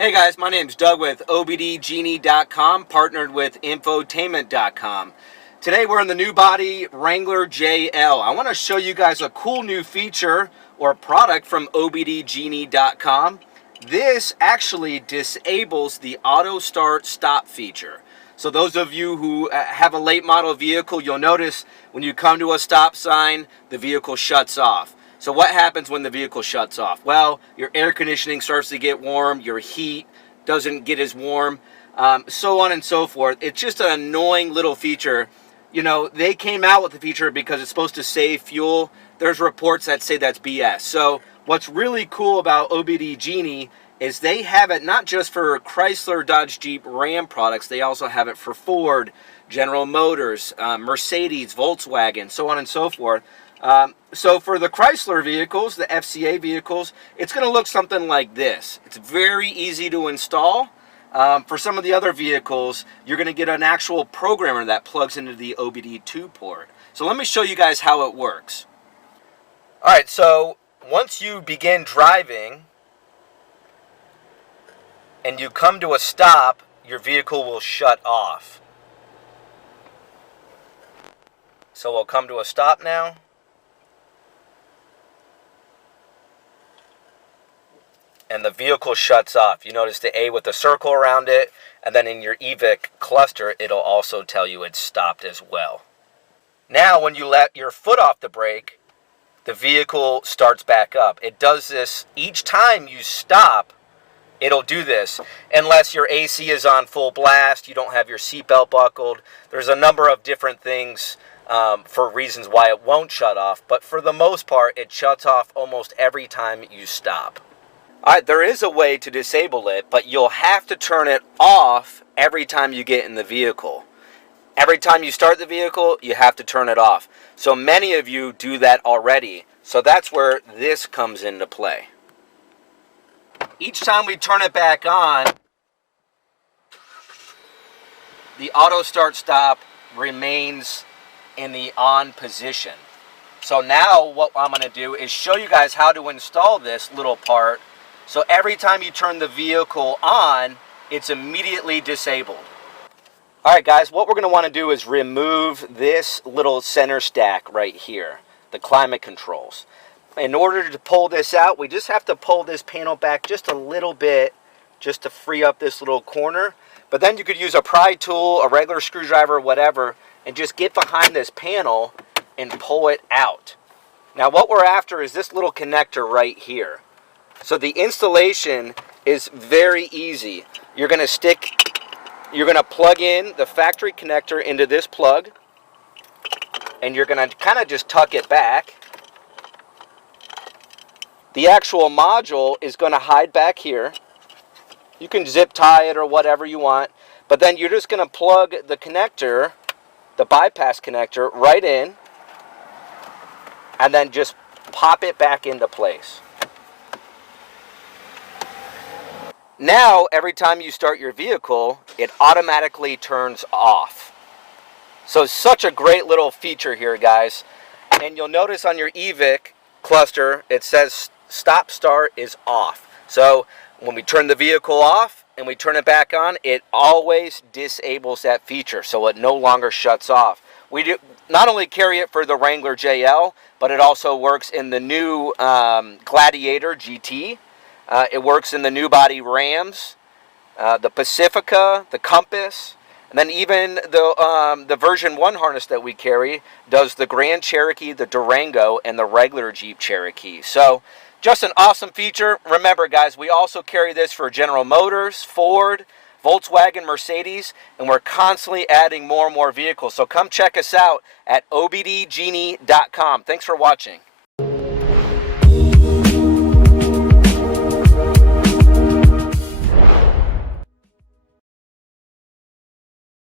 Hey guys, my name's Doug with OBDGenie.com, partnered with Infotainment.com. Today we're in the new body Wrangler JL. I want to show you guys a cool new feature or product from OBDGenie.com. This actually disables the auto start stop feature. So those of you who have a late model vehicle, you'll notice when you come to a stop sign, the vehicle shuts off. So what happens when the vehicle shuts off? Well, your air conditioning starts to get warm, your heat doesn't get as warm, so on and so forth. It's just an annoying little feature. You know, they came out with the feature because it's supposed to save fuel. There's reports that say that's BS. So what's really cool about OBD Genie is they have it not just for Chrysler, Dodge, Jeep, Ram products. They also have it for Ford, General Motors, Mercedes, Volkswagen, so on and so forth. So for the Chrysler vehicles, the FCA vehicles, it's going to look something like this. It's very easy to install. For some of the other vehicles, you're going to get an actual programmer that plugs into the OBD2 port. So let me show you guys how it works. All right, so once you begin driving and you come to a stop, your vehicle will shut off. So we'll come to a stop now. And the vehicle shuts off. You notice the A with the circle around it, and then in your EVIC cluster, it'll also tell you it's stopped as well. Now, when you let your foot off the brake, the vehicle starts back up. It does this each time you stop. It'll do this unless your AC is on full blast, you don't have your seatbelt buckled. There's a number of different things for reasons why it won't shut off, but for the most part, it shuts off almost every time you stop. All right, there is a way to disable it, but you'll have to turn it off every time you get in the vehicle. Every time you start the vehicle, you have to turn it off. So many of you do that already. So that's where this comes into play. Each time we turn it back on, the auto start stop remains in the on position. So now what I'm going to do is show you guys how to install this little part. So every time you turn the vehicle on, it's immediately disabled. All right, guys, what we're going to want to do is remove this little center stack right here, the climate controls. In order to pull this out, we just have to pull this panel back just a little bit just to free up this little corner. But then you could use a pry tool, a regular screwdriver, whatever, and just get behind this panel and pull it out. Now what we're after is this little connector right here. So the installation is very easy. You're going to plug in the factory connector into this plug, and you're going to kind of just tuck it back. The actual module is going to hide back here. You can zip tie it or whatever you want, but then you're just going to plug the connector, the bypass connector, right in, and then just pop it back into place. Now, every time you start your vehicle, it automatically turns off. So such a great little feature here, guys. And you'll notice on your EVIC cluster, it says stop start is off. So when we turn the vehicle off and we turn it back on, it always disables that feature, so it no longer shuts off. We do not only carry it for the Wrangler JL, but it also works in the new Gladiator GT. It works in the new body Rams, the Pacifica, the Compass, and then even the version 1 harness that we carry does the Grand Cherokee, the Durango, and the regular Jeep Cherokee. So just an awesome feature. Remember, guys, we also carry this for General Motors, Ford, Volkswagen, Mercedes, and we're constantly adding more and more vehicles. So come check us out at OBDGenie.com. Thanks for watching.